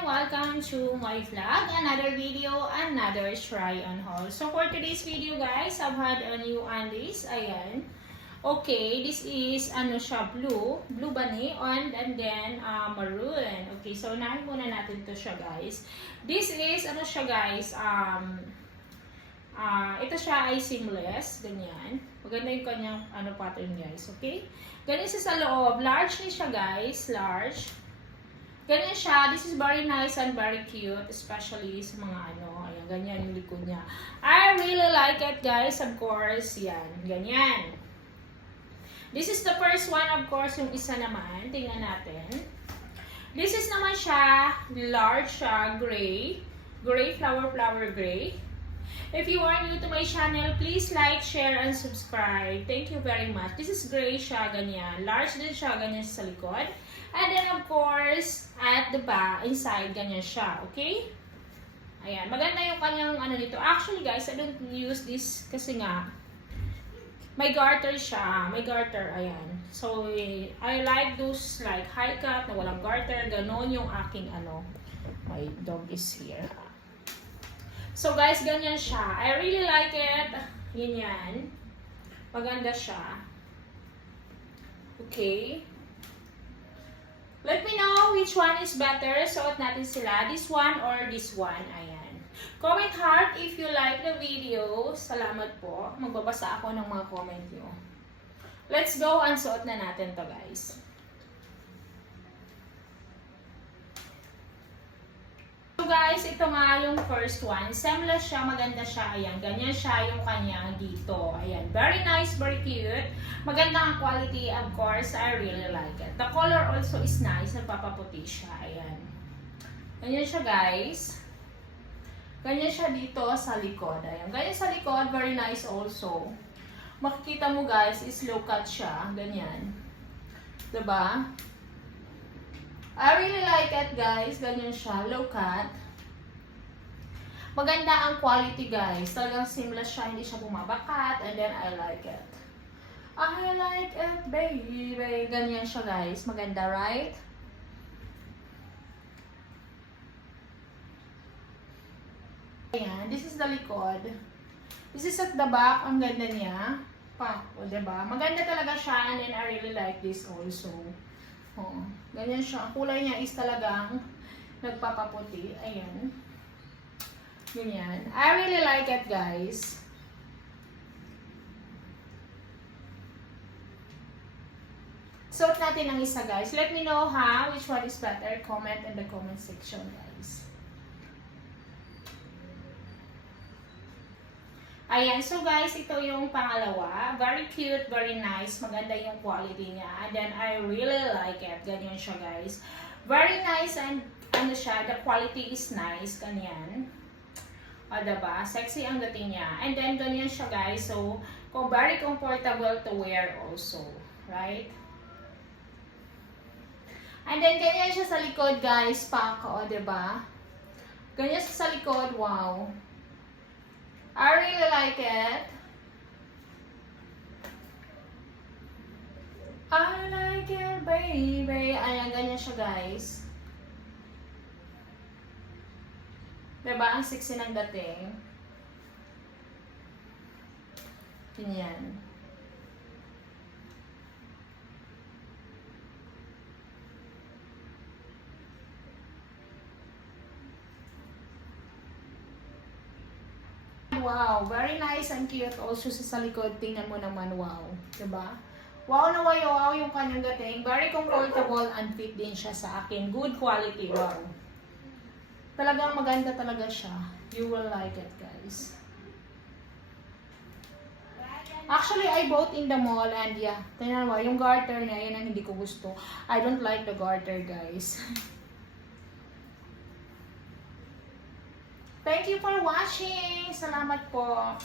Welcome to my vlog. Another video, another try on haul. So for today's video guys, I've had a new undies. Ayan. Okay, this is ano siya, blue bunny and then maroon. Okay, so unahin muna natin to siya guys. This is ano siya guys, ito siya ay seamless, ganyan. Maganda yung kanyang ano pattern guys, okay? Ganyan siya sa loob. Large ni siya guys, large. Ganyan siya. This is very nice and very cute, especially sa mga ano, ayan, ganyan yung likod niya. I really like it guys, of course, yan, ganyan. This is the first one, of course, yung isa naman, tingnan natin. This is naman siya, large siya, gray flower gray. If you are new to my channel, please like, share, and subscribe. Thank you very much. This is gray siya, ganyan. Large din siya, ganyan sa likod. And then, of course, at the back, inside, ganyan siya. Okay? Ayan. Maganda yung kanyang ano dito. Actually, guys, I don't use this kasi nga, may garter siya. May garter, ayan. So, I like those like high cut na walang garter. Ganon yung aking ano. My dog is here. So guys, ganyan siya. I really like it. Yan. Maganda siya. Okay. Let me know which one is better. Suot natin sila. This one or this one. Ayan. Comment heart if you like the video. Salamat po. Magbabasa ako ng mga comment nyo. Let's go and suot na natin to guys. So guys, ito nga yung first one. Seamless siya, maganda siya. Ayan, ganyan siya yung kanyang dito. Ayan, very nice, very cute. Maganda ang quality, of course. I really like it. The color also is nice. Nagpapaputi siya. Ayan. Ganyan siya guys. Ganyan siya dito sa likod. Ayan, ganyan sa likod. Very nice also. Makikita mo guys, is low cut siya. Ganyan. Diba? I really like it guys. Ganyan siya. Low cut. Maganda ang quality guys. Talagang seamless siya. Hindi siya bumabakat. And then I like it. I like it baby. Ganyan siya guys. Maganda right? Ayan. This is the likod. This is at the back. Ang ganda niya. O diba? Maganda talaga siya. And then I really like this also. Oh, ganyan siya. Ang kulay niya is talagang nagpapaputi. Ayan. Ganyan. I really like it, guys. Suot natin ang isa, guys. Let me know which one is better. Comment in the comment section, guys. Ayan, so guys, ito yung pangalawa. Very cute, very nice. Maganda yung quality niya. And then, I really like it. Ganyan siya, guys. Very nice and ano siya, the quality is nice. Ganyan. O, diba? Sexy ang dating niya. And then, ganyan siya, guys. So, very comfortable to wear also. Right? And then, ganyan siya sa likod, guys. Pako, o, diba? Ganyan siya sa likod. Wow. I really like it. I like it, baby. Ayan, ganyan siya, guys. Diba? Ang sexy ng dating. Ganyan. Wow, very nice and cute also sa likod. Tingnan mo naman, wow. Diba? Wow na wow yung kanyang dating. Very comfortable and fit din siya sa akin. Good quality, wow. Talagang maganda talaga siya. You will like it, guys. Actually, I bought in the mall and yeah, tingnan mo, yung garter niya, yan ang hindi ko gusto. I don't like the garter, guys. Thank you for watching. Salamat po.